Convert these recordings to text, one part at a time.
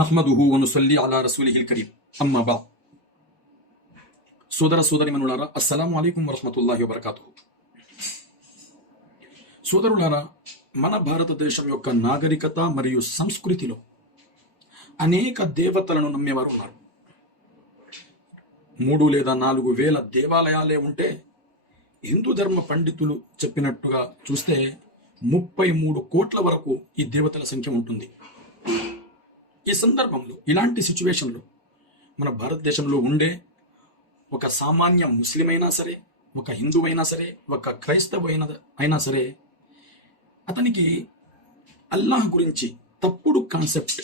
నహ్మదుహు వ నుసల్లి అలా రసూలిహిల్ కరీం అమ్మా బా. సోదర సోదరిమణులారా, అస్సలాము అలైకుం వరహ్మతుల్లాహి వబరకాతుహు. సోదరులారా, మన భారతదేశం యొక్క నాగరికత మరియు సంస్కృతిలో అనేక దేవతలను నమ్మేవారు ఉన్నారు. 3 లేదా 4 వేల దేవాలయాలే ఉంటే, హిందూ ధర్మ పండితులు చెప్పినట్టుగా చూస్తే 33 కోట్ల వరకు ఈ దేవతల సంఖ్య ఉంటుంది. ఈ సందర్భంలో, ఇలాంటి సిచ్యువేషన్లో మన భారతదేశంలో ఉండే ఒక సామాన్య ముస్లిం అయినా సరే, ఒక హిందువైనా సరే, ఒక క్రైస్తవ అయినా సరే, అతనికి అల్లాహ్ గురించి తప్పుడు కాన్సెప్ట్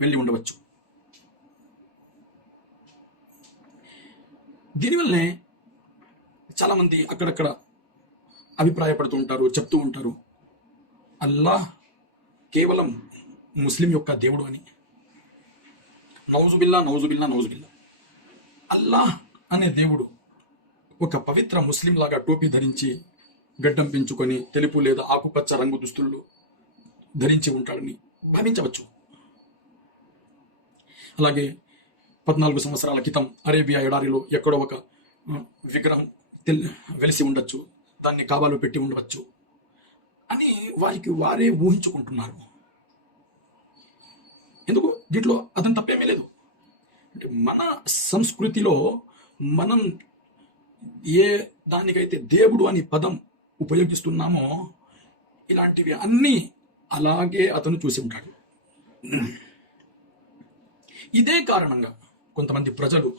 వెళ్ళి ఉండవచ్చు. దీనివల్లనే చాలామంది అక్కడక్కడ అభిప్రాయపడుతూ ఉంటారు, చెప్తూ ఉంటారు, అల్లాహ్ కేవలం ముస్లిం యొక్క దేవుడు అని. నౌజుబిల్లా నౌజుబిల్లా నౌజుబిల్లా. అల్లాహ్ అనే దేవుడు ఒక పవిత్ర ముస్లిం లాగా టోపీ ధరించి, గడ్డం పెంచుకొని, తెలుపు లేదా ఆకుపచ్చ రంగు దుస్తులు ధరించి ఉంటాడని భావించవచ్చు. అలాగే 14 సంవత్సరాల క్రితం అరేబియా ఎడారిలో ఎక్కడో ఒక విగ్రహం వెలిసి ఉండొచ్చు, దాన్ని కాబాలో పెట్టి ఉండవచ్చు అని వారికి వారే ఊహించుకుంటున్నారు. ఎందుకు? దీంట్లో అతని తప్పేమీ లేదు. అంటే మన సంస్కృతిలో మనం ఏ దానికైతే దేవుడు అని పదం ఉపయోగిస్తున్నామో, ఇలాంటివి అన్నీ అలాగే అతను చూసి ఉంటాడు. ఇదే కారణంగా కొంతమంది ప్రజలు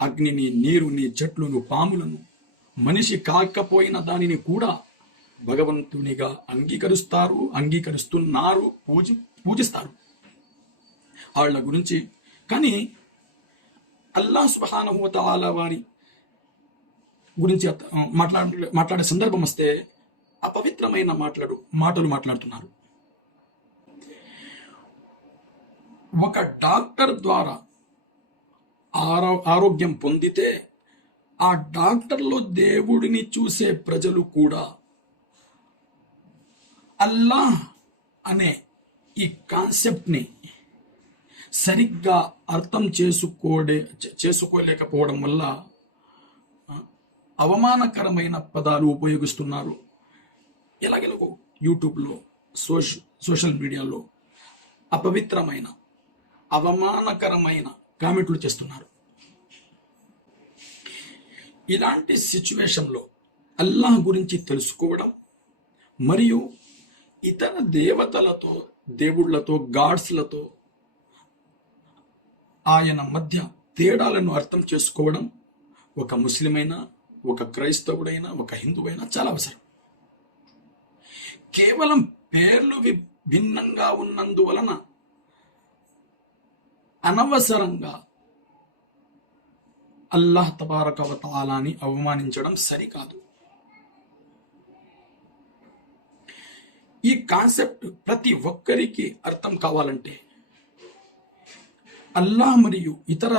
అగ్నిని, నీరుని, చెట్లను, పాములను, మనిషి కాకపోయిన దానిని కూడా భగవంతునిగా అంగీకరిస్తున్నారు, పూజిస్తారు వాళ్ళ గురించి. కానీ అల్లాహ్ సుబ్హానహు వ తఆలా వారి గురించి మాట్లాడే సందర్భం వస్తే అపవిత్రమైన మాటలు మాట్లాడుతున్నారు. ఒక డాక్టర్ ద్వారా ఆరోగ్యం పొందితే, ఆ డాక్టర్లో దేవుడిని చూసే ప్రజలు కూడా అల్లాహ్ అనే ఈ కాన్సెప్ట్ని సరిగ్గా అర్థం చేసుకోలేకపోవడం వల్ల అవమానకరమైన పదాలు ఉపయోగిస్తున్నారు. ఎలాగెలాగో యూట్యూబ్లో, సోషల్ మీడియాలో అపవిత్రమైన, అవమానకరమైన కామెంట్లు చేస్తున్నారు. ఇలాంటి సిచ్యువేషన్లో అల్లాహ్ గురించి తెలుసుకోవడం మరియు ఇతర దేవతలతో, దేవుళ్లతో, గాడ్స్లతో ఆయన మధ్య తేడాలను అర్థం చేసుకోవడం ఒక ముస్లిమైనా, ఒక క్రైస్తవుడైనా, ఒక హిందువైనా చాలా అవసరం. కేవలం పేర్లు భిన్నంగా ఉన్నందువలన అనవసరంగా అల్లాహ్ తబారక వ తఆలాని అవమానించడం సరికాదు. ఈ కాన్సెప్ట్ ప్రతి ఒక్కరికి అర్థం కావాలంటే, అల్లాహ్ మరియు ఇతర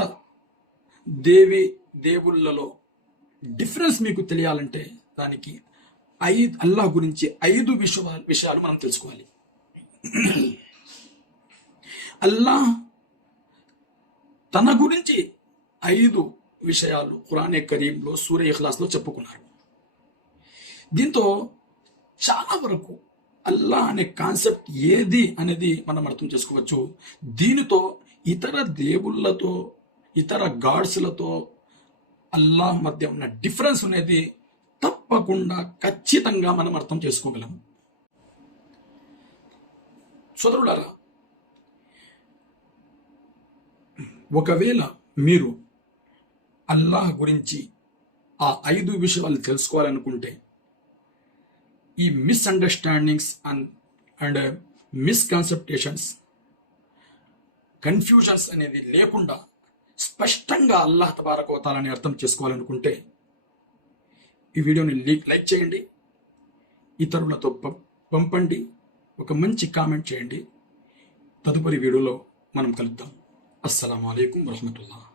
దేవుళ్ళలో డిఫరెన్స్ మీకు తెలియాలంటే, దానికి అల్లాహ్ గురించి 5 విషయాలు మనం తెలుసుకోవాలి. అల్లాహ్ తన గురించి 5 విషయాలు ఖురానే కరీంలో, సూరా ఇఖ్లాస్లో చెప్పుకున్నారు. దీంతో చాలా వరకు అల్లాహ్ అనే కాన్సెప్ట్ ఏది అనేది మనం అర్థం చేసుకోవచ్చు. దీనితో ఇతర దేవుళ్ళతో, ఇతర గాడ్స్లతో అల్లాహ్ మధ్య ఉన్న డిఫరెన్స్ అనేది తప్పకుండా, ఖచ్చితంగా మనం అర్థం చేసుకోగలం. సోదరులారా, ఒకవేళ మీరు అల్లాహ్ గురించి ఆ 5 విషయాలు తెలుసుకోవాలనుకుంటే, ఈ మిస్అండర్స్టాండింగ్స్ అండ్ మిస్కన్సెప్టేషన్స్, కన్ఫ్యూజన్స్ అనేది లేకుండా స్పష్టంగా అల్లాహ్ తబారక వ తఆలాని అర్థం చేసుకోవాలనుకుంటే, ఈ వీడియోని లైక్ చేయండి, ఇతరులతో పంపండి, ఒక మంచి కామెంట్ చేయండి. తదుపరి వీడియోలో మనం కలుద్దాం. అస్సలాము అలైకుం వరహ్మతుల్లాహ్.